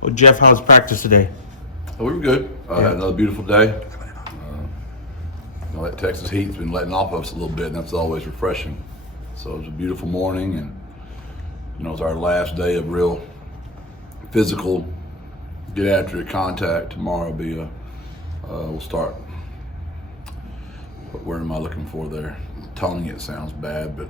Well, Jeff, how's practice today? We were good. Had another beautiful day. That Texas heat's been letting off of us a little bit, and that's always refreshing. So it was a beautiful morning, and it was our last day of real physical, get after it contact. Tomorrow will be we'll start. What word am I looking for there? Toning it sounds bad, but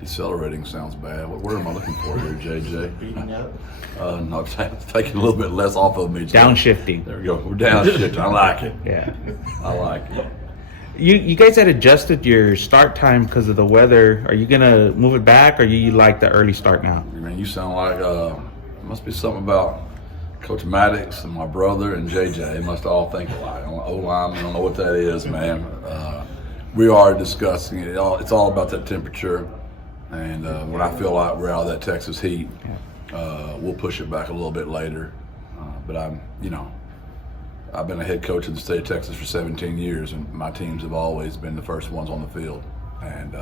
decelerating sounds bad. What word am I looking for here, JJ? Speeding up. No, it's taking a little bit less off of me. Downshifting. There we go. We're downshifting. I like it. Yeah. I like it. You guys had adjusted your start time because of the weather. Are you gonna move it back, or you like the early start now? Man, you sound like it must be something about Coach Maddox and my brother and JJ. They must all think alike. O-line, I don't know what that is, man. We are discussing it. It's all about that temperature. And when I feel like we're out of that Texas heat, we'll push it back a little bit later. But I've been a head coach in the state of Texas for 17 years, and my teams have always been the first ones on the field. And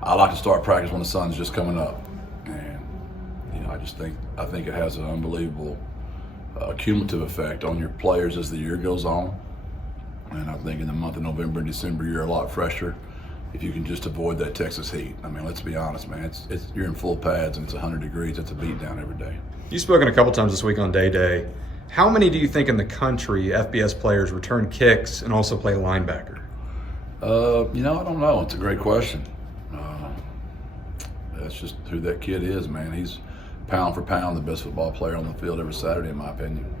I like to start practice when the sun's just coming up. And I think it has an unbelievable cumulative effect on your players as the year goes on. And I think in the month of November and December, you're a lot fresher if you can just avoid that Texas heat. I mean, let's be honest, man. You're in full pads and it's 100 degrees. It's a beat down every day. You've spoken a couple times this week on Day. How many do you think in the country FBS players return kicks and also play linebacker? I don't know. It's a great question. That's just who that kid is, man. He's pound for pound the best football player on the field every Saturday, in my opinion.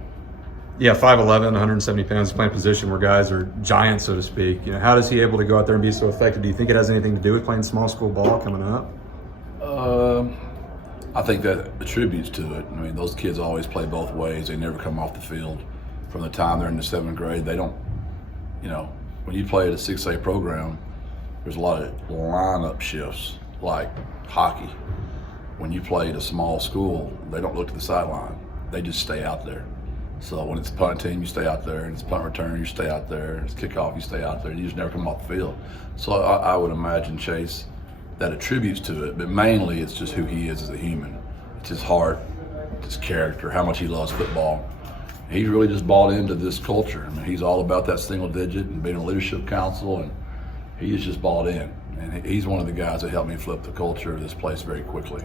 Yeah, 5'11", 170 pounds, playing a position where guys are giants, so to speak. How does he able to go out there and be so effective? Do you think it has anything to do with playing small school ball coming up? I think that attributes to it. I mean, those kids always play both ways. They never come off the field from the time they're in the 7th grade. They don't, when you play at a 6A program, there's a lot of lineup shifts, like hockey. When you play at a small school, they don't look to the sideline. They just stay out there. So when it's punt team, you stay out there, and it's punt return, you stay out there, and it's kickoff, you stay out there, and you just never come off the field. So I would imagine Chase that attributes to it, but mainly it's just who he is as a human. It's his heart, his character, how much he loves football. He's really just bought into this culture. I mean, he's all about that single digit and being a leadership council, and he is just bought in. And he's one of the guys that helped me flip the culture of this place very quickly.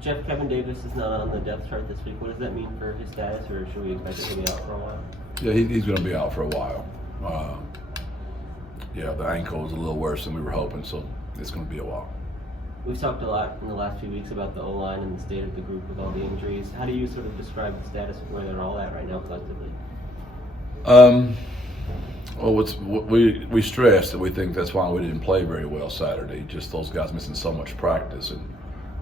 Jeff, Kevin Davis is not on the depth chart this week. What does that mean for his status, or should we expect him to be out for a while? Yeah, he's going to be out for a while. The ankle is a little worse than we were hoping, so it's going to be a while. We've talked a lot in the last few weeks about the O-line and the state of the group with all the injuries. How do you sort of describe the status of where they're all at right now collectively? We stressed that we think that's why we didn't play very well Saturday. Just those guys missing so much practice, and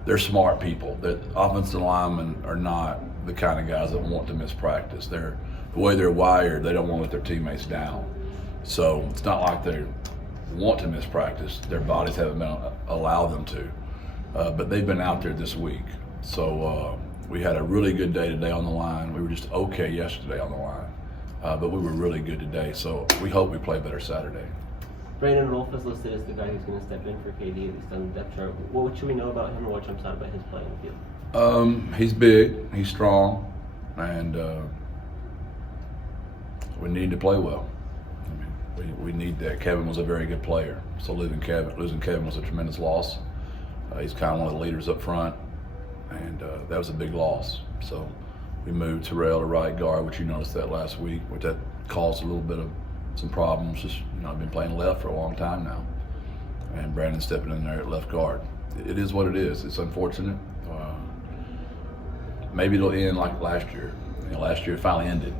they're smart people. That offensive linemen are not the kind of guys that want to miss practice. The way they're wired, they don't want to let their teammates down. So it's not like they want to miss practice. Their bodies haven't been allowed them to. But they've been out there this week. So we had a really good day today on the line. We were just okay yesterday on the line. But we were really good today. So we hope we play better Saturday. Brandon Rolfe is listed as the guy who's going to step in for KD, at least on the depth chart. What should we know about him, or what jumps out about his play on the field? He's big, he's strong, and we need to play well. I mean, we need that. Kevin was a very good player, so losing Kevin was a tremendous loss. He's kind of one of the leaders up front, and that was a big loss. So we moved Traylor to right guard, which you noticed that last week, which that caused a little bit of some problems. Just I've been playing left for a long time now, and Brandon stepping in there at left guard. It is what it is. It's unfortunate. Maybe it'll end like last year. Last year it finally ended.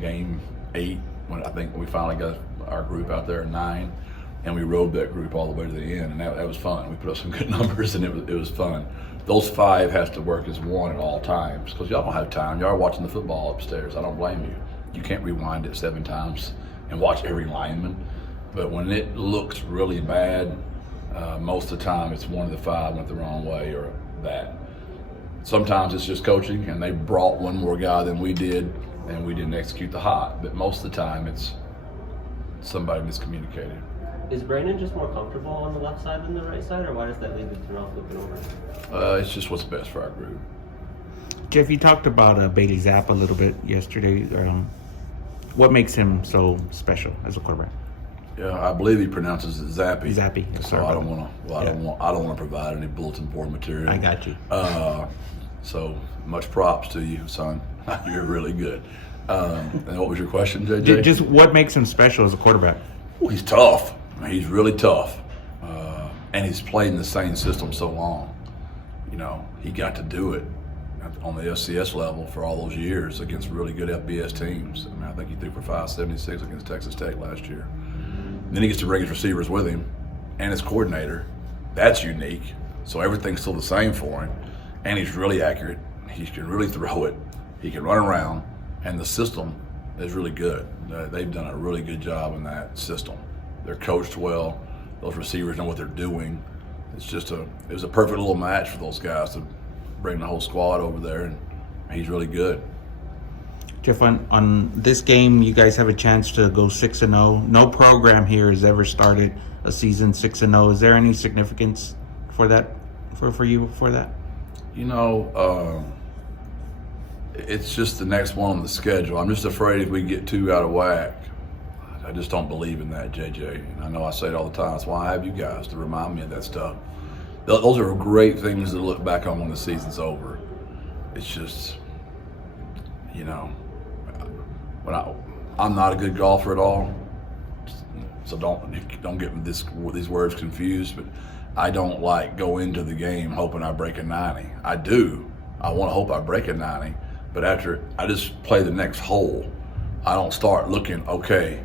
Game 8 when I think we finally got our group out there at 9, and we rode that group all the way to the end, and that was fun. We put up some good numbers, and it was fun. Those 5 has to work as one at all times, because y'all don't have time. Y'all are watching the football upstairs. I don't blame you. You can't rewind it 7 times and watch every lineman. But when it looks really bad, most of the time it's one of the 5 went the wrong way or that. Sometimes it's just coaching, and they brought one more guy than we did, and we didn't execute the hot. But most of the time it's somebody miscommunicated. Is Brandon just more comfortable on the left side than the right side, or why does that leave the Terrell flipping over? It's just what's best for our group. Jeff, you talked about Bailey Zapp a little bit yesterday. What makes him so special as a quarterback? Yeah, I believe he pronounces it Zappy. Zappy. So Sorry I about don't want to. Well, I don't want to provide any bulletin board material. I got you. So much props to you, son. You're really good. And what was your question, JJ? Just what makes him special as a quarterback? Well, he's tough. He's really tough, and he's played in the same system so long. You know, he got to do it on the FCS level for all those years against really good FBS teams. I mean, I think he threw for 576 against Texas Tech last year. Then he gets to bring his receivers with him and his coordinator. That's unique. So everything's still the same for him, and he's really accurate. He can really throw it. He can run around, and the system is really good. They've done a really good job in that system. They're coached well. Those receivers know what they're doing. It was a perfect little match for those guys to bring the whole squad over there, and he's really good. Jeff, on this game, you guys have a chance to go 6-0. No program here has ever started a season 6-0. Is there any significance for that, for you for that? You know, it's just the next one on the schedule. I'm just afraid if we get too out of whack. I just don't believe in that, JJ. And I know I say it all the time. That's why I have you guys to remind me of that stuff. Those are great things to look back on when the season's over. It's just, you know, I'm not a good golfer at all, so don't get these words confused. But I don't like go into the game hoping I break a 90. I do. I want to hope I break a 90, but after I just play the next hole, I don't start looking, okay,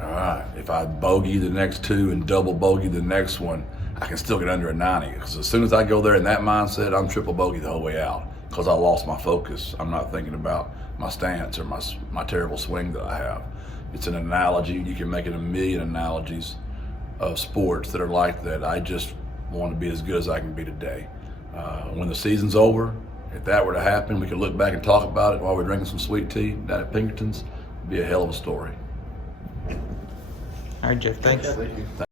all right, if I bogey the next two and double bogey the next one, I can still get under a 90. Because as soon as I go there in that mindset, I'm triple bogey the whole way out because I lost my focus. I'm not thinking about my stance or my terrible swing that I have. It's an analogy. You can make it a million analogies of sports that are like that. I just want to be as good as I can be today. When the season's over, if that were to happen, we could look back and talk about it while we're drinking some sweet tea down at Pinkerton's. It'd be a hell of a story. All right, Jeff, thanks. Thank you.